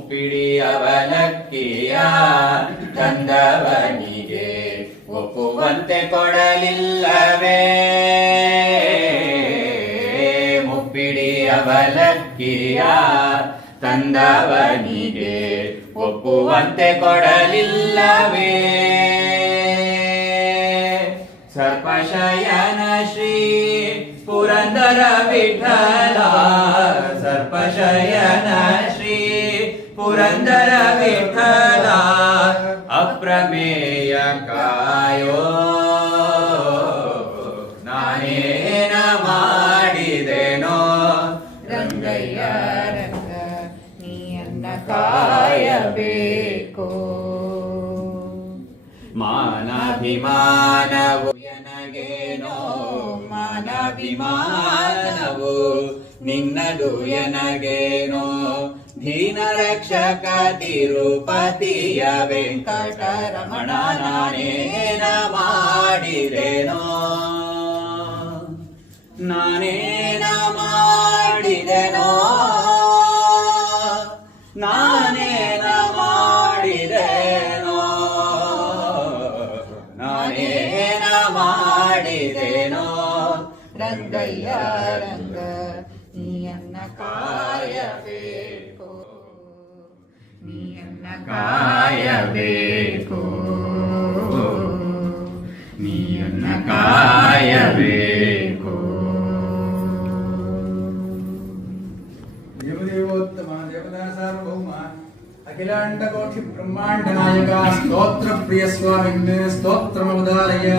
ಮುಪ್ಪಿಡಿ ಅವಲಕ್ಕಿಯ ತಂದವನಿಗೆ ಒಪ್ಪುವಂತೆ ಕೊಡಲಿಲ್ಲವೇ ಮುಪ್ಪಿಡಿ ಅವಲಕ್ಕಿಯ ತಂದವನಿಗೆ ಒಪ್ಪುವಂತೆ ಕೊಡಲಿಲ್ಲವೇ ಸರ್ಪಶಯನ ಶ್ರೀ ಪುರಂದರ ವಿಠಲ ಸರ್ಪಶಯನ ಶ್ರೀ ಪುರಂದರ ವಿಠಲ ಅಪ್ರಮೇಯ ಕಾಯೋ ನಾನೇನ ಮಾಡಿದೆನೋ ರಂಗಯ್ಯ ರಂಗ ನೀಯನ್ನ ಕಾಯಬೇಕು ಮಾನಾಭಿಮಾನವು ಎನಗೇನೋ ಮಾನಾಭಿಮಾನವು ನಿನ್ನದು ಎನಗೇನೋ ದೀನ ರಕ್ಷಕ ತಿರುಪತಿಯ ವೆಂಕಟರಮಣ ನಾನೇನ ಮಾಡಿದೆನೋ ನಾನೇನ ಮಾಡಿದೆನೋ ನಾನೇನ ಮಾಡಿದೆನೋ ನಾನೇನ ಮಾಡಿದೆನೋ ರಂಗಯ್ಯ ರಂಗ ನೀಯನ್ನ ಕಾಯಬೇಕು ನೀಯನ್ನ ಕಾಯಬೇಕು ನೀಯನ್ನ ಕಾಯಬೇಕು ದೇವದೇವೋತ್ತಮ ದೇವತಾ ಸಾರ್ವಭೌಮ ಅಖಿಲಾಂಡ ಕೋಟಿ ಬ್ರಹ್ಮಾಂಡ ನಾಯಕ ಸ್ತೋತ್ರ ಪ್ರಿಯ ಸ್ವಾಮಿನ್ನೇ ಸ್ತೋತ್ರಮವದಾರಯ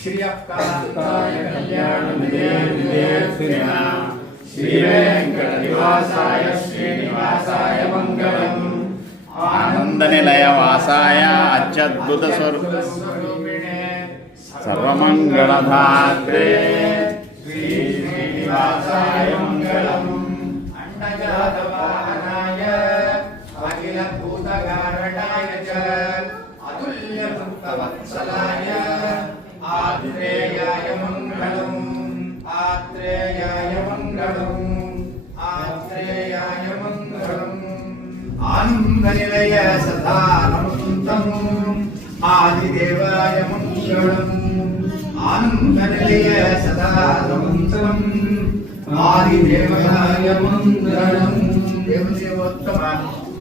ಶ್ರೀಯಪ್ಪಾಯ ಕಲ್ಯಾಣ ಶ್ರೀ ವೆಂಕಟ ನಿವಾಸಾಯ ಶ್ರೀನಿವಾಸಾಯ ಮಂಗಳಂ ಆನಂದ ನಿಲಯ ವಾಸಾಯ ಅತ್ಯದ್ಭುತ ಸ್ವರೂಪಿಣೆ ಸರ್ವಮಂಗಳಧಾತ್ರೆ ಶ್ರೀ ಶ್ರೀನಿವಾಸಾಯ ಮಂಗಳಂ ಅಂಡಜಾತ ವಾಹನಾಯ ಅಖಿಲ ಭೂತಕಾರಣಾಯ ಚ ಅತುಲ್ಯ ಭಕ್ತವತ್ಸಲಾಯ ಆತ್ರೇಯಾಯ ಮಂಗಳಂ ಆತ್ರೇಯಾಯ ಮಂಗಳಂ ಆತ್ರೇಯಾಯ ಮಂಗಳಂ ಆನಂದ ನಿಲಯ ಸದಾನಂತಂ ಆದಿದೇವಾಯ ಮಂಗಳಂ ಆನಂದ ನಿಲಯ ಸದಾನಂತಂ ಆದಿದೇವಾಯ ಮಂಗಳಂ ದೇವದೇವೋತ್ತಮ